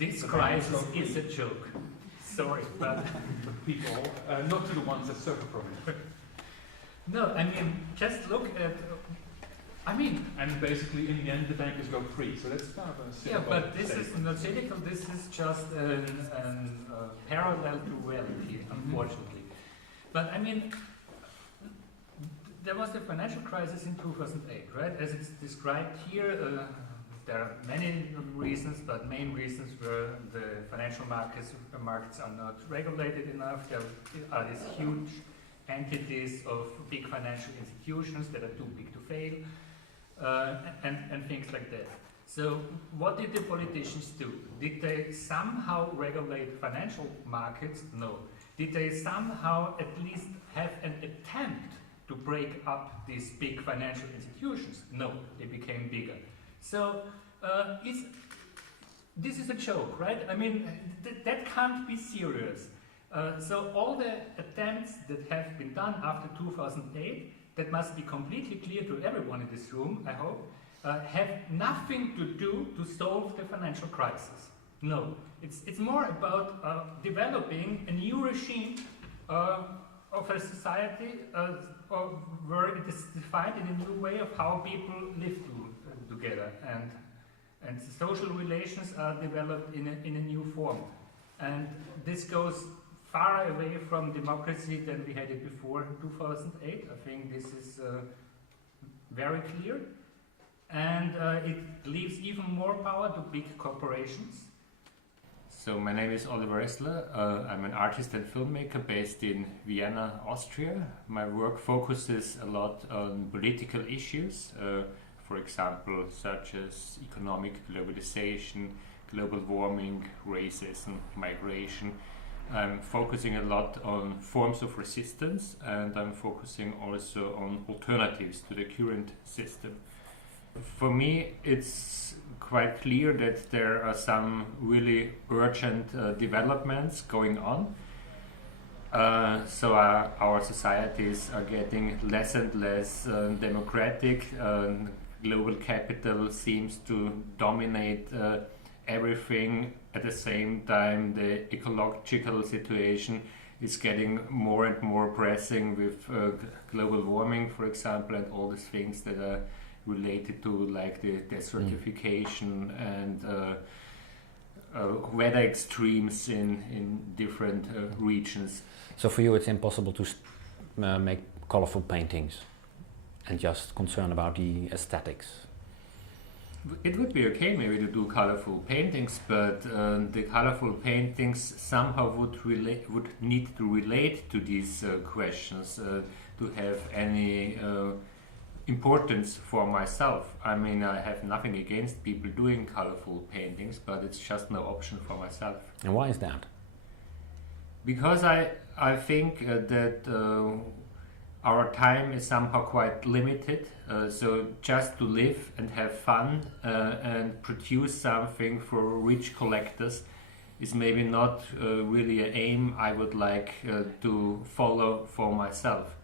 This crisis is a joke. Sorry, but people, not to the ones that suffer from it. No, I mean, just look at. And basically, in the end, the bankers go free. So that's kind of a cynical. Yeah, but this is not cynical. This is just a parallel to reality, unfortunately. But I mean, there was the financial crisis in 2008, right? As it's described here, there are many reasons, but main reasons were the financial markets are not regulated enough. There are these huge entities of big financial institutions that are too big to fail, and things like that. So what did the politicians do? Did they somehow regulate financial markets? No. Did they somehow at least have an attempt to break up these big financial institutions? No, they became bigger. So this is a joke, right? I mean, that can't be serious. So all the attempts that have been done after 2008, that must be completely clear to everyone in this room, I hope, have nothing to do to solve the financial crisis. No, it's more about developing a new regime of a society where it is defined in a new way of how people live together, and social relations are developed in a new form. And this goes far away from democracy than we had it before 2008. I think this is very clear. And it leaves even more power to big corporations. So my name is Oliver Ressler. I'm an artist and filmmaker based in Vienna, Austria. My work focuses a lot on political issues, for example, such as economic globalization, global warming, racism, migration. I'm focusing a lot on forms of resistance, and I'm focusing also on alternatives to the current system. For me, it's quite clear that there are some really urgent developments going on. So our societies are getting less and less democratic. Global capital seems to dominate everything. At the same time, the ecological situation is getting more and more pressing with global warming, for example, and all these things that are related to, like the desertification and weather extremes in different regions. So for you it's impossible to make colorful paintings and just concern about the aesthetics? It would be okay maybe to do colorful paintings, but the colorful paintings somehow would need to relate to these questions to have any importance for myself. I mean, I have nothing against people doing colorful paintings, but it's just no option for myself. And why is that? Because I think that our time is somehow quite limited, so just to live and have fun and produce something for rich collectors is maybe not really an aim I would like to follow for myself.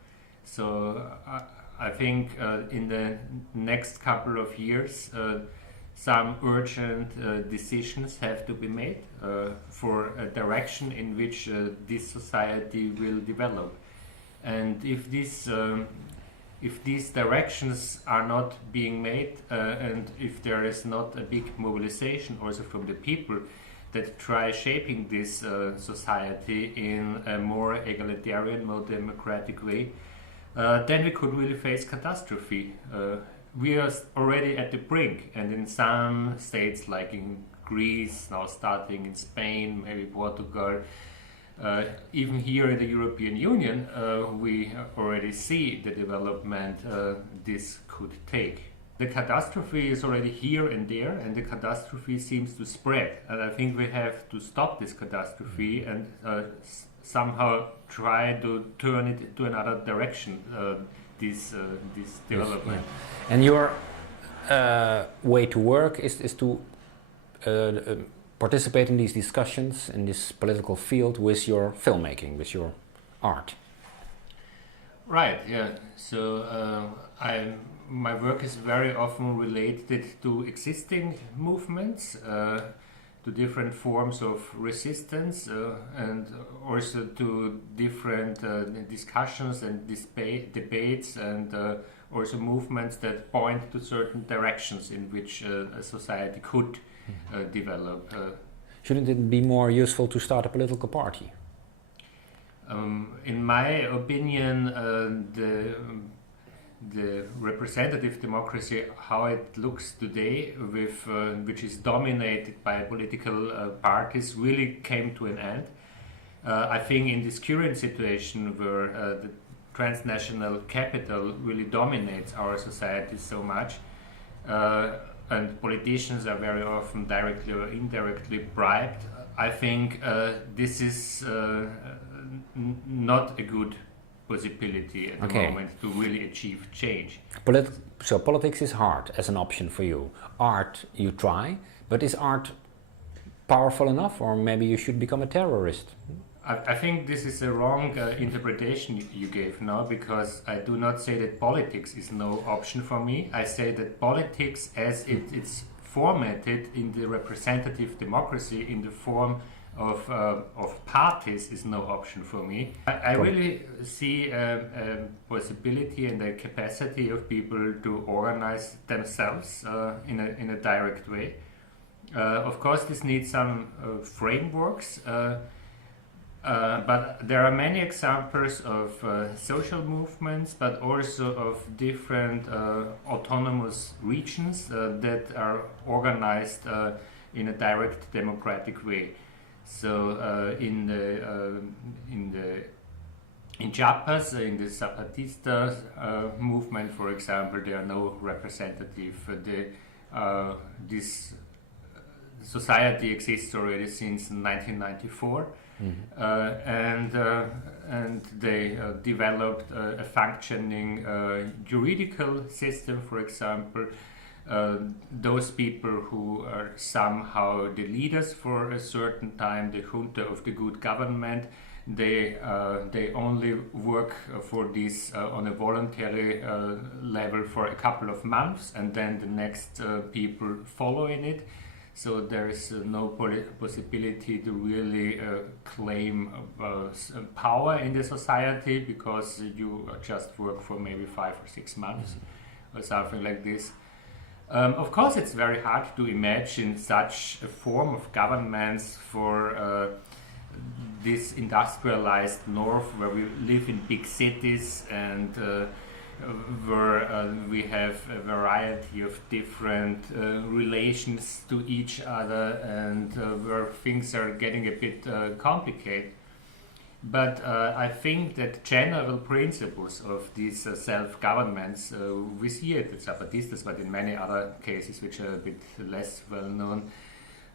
So I think in the next couple of years some urgent decisions have to be made for a direction in which this society will develop. And if these directions are not being made and if there is not a big mobilization also from the people that try shaping this society in a more egalitarian, more democratic way, then we could really face catastrophe. We are already at the brink, and in some states like in Greece, now starting in Spain, maybe Portugal, even here in the European Union, we already see the development this could take. The catastrophe is already here and there, and the catastrophe seems to spread. And I think we have to stop this catastrophe and somehow try to turn it into another direction, this development. Yes, yeah. And your way to work is to participate in these discussions in this political field with your filmmaking, with your art. Right, yeah. So my work is very often related to existing movements, to different forms of resistance, and also to different discussions and debates, and also movements that point to certain directions in which a society could develop. Shouldn't it be more useful to start a political party? In my opinion, the representative democracy, how it looks today, with which is dominated by political parties, really came to an end. I think in this current situation where the transnational capital really dominates our society so much, and politicians are very often directly or indirectly bribed, I think this is not a good possibility at the moment to really achieve change. So politics is hard as an option for you. Art you try, but is art powerful enough, or maybe you should become a terrorist? I think this is a wrong interpretation you gave now, because I do not say that politics is no option for me. I say that politics, as it's formatted in the representative democracy in the form of parties, is no option for me. I really see a possibility and a capacity of people to organize themselves in a direct way. Of course, this needs some frameworks, but there are many examples of social movements, but also of different autonomous regions that are organized in a direct democratic way. So in Chiapas, in the Zapatista movement, for example, there are no representative. This society exists already since 1994, and they developed a functioning juridical system, for example. Those people who are somehow the leaders for a certain time, the junta of the good government, they only work for this on a voluntary level for a couple of months, and then the next people follow in it. So there is no possibility to really claim power in the society, because you just work for maybe 5 or 6 months or something like this. Of course, it's very hard to imagine such a form of governments for this industrialized north, where we live in big cities and where we have a variety of different relations to each other, and where things are getting a bit complicated. But I think that general principles of these self-governments, we see it at Zapatistas, but in many other cases which are a bit less well known,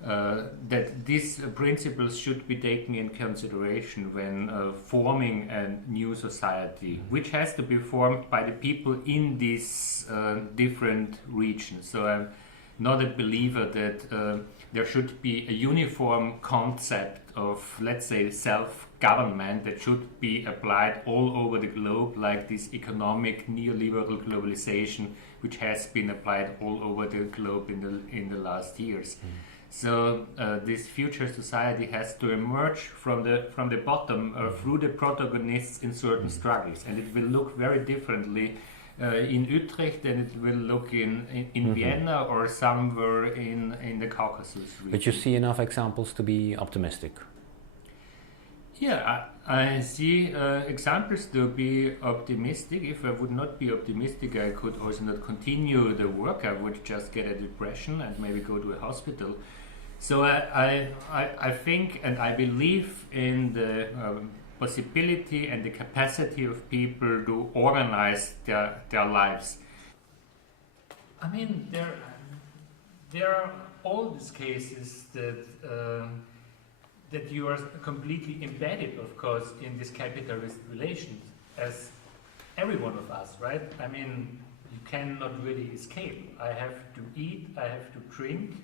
that these principles should be taken in consideration when forming a new society, which has to be formed by the people in these different regions. So I'm not a believer that there should be a uniform concept of, let's say, self-government that should be applied all over the globe, like this economic neoliberal globalization, which has been applied all over the globe in the last years. So this future society has to emerge from the bottom through the protagonists in certain struggles, and it will look very differently in Utrecht than it will look in Vienna or somewhere in the Caucasus region. But you see enough examples to be optimistic? Yeah, I see examples to be optimistic. If I would not be optimistic, I could also not continue the work. I would just get a depression and maybe go to a hospital. So I think and I believe in the possibility and the capacity of people to organize their lives. I mean, there are all these cases that you are completely embedded, of course, in this capitalist relations, as every one of us, right? I mean, you cannot really escape. I have to eat, I have to drink,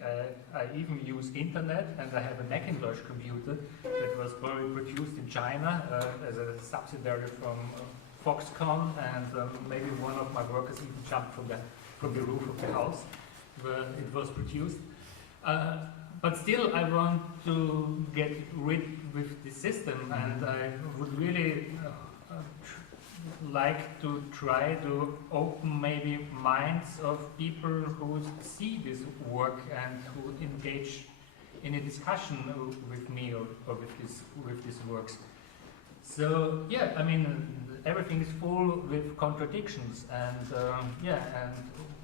I even use internet, and I have a Macintosh computer that was probably produced in China as a subsidiary Foxconn, and maybe one of my workers even jumped from the roof of the house where it was produced. But still, I want to get rid with the system, and I would really like to try to open maybe minds of people who see this work and who engage in a discussion with me or with these works. So yeah, I mean, everything is full with contradictions, and and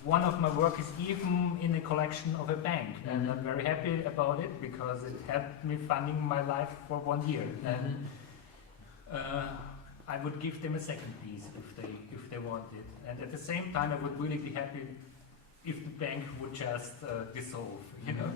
one of my work is even in a collection of a bank, and I'm very happy about it because it helped me funding my life for 1 year. And I would give them a second piece if they want it. And at the same time, I would really be happy if the bank would just dissolve, you know.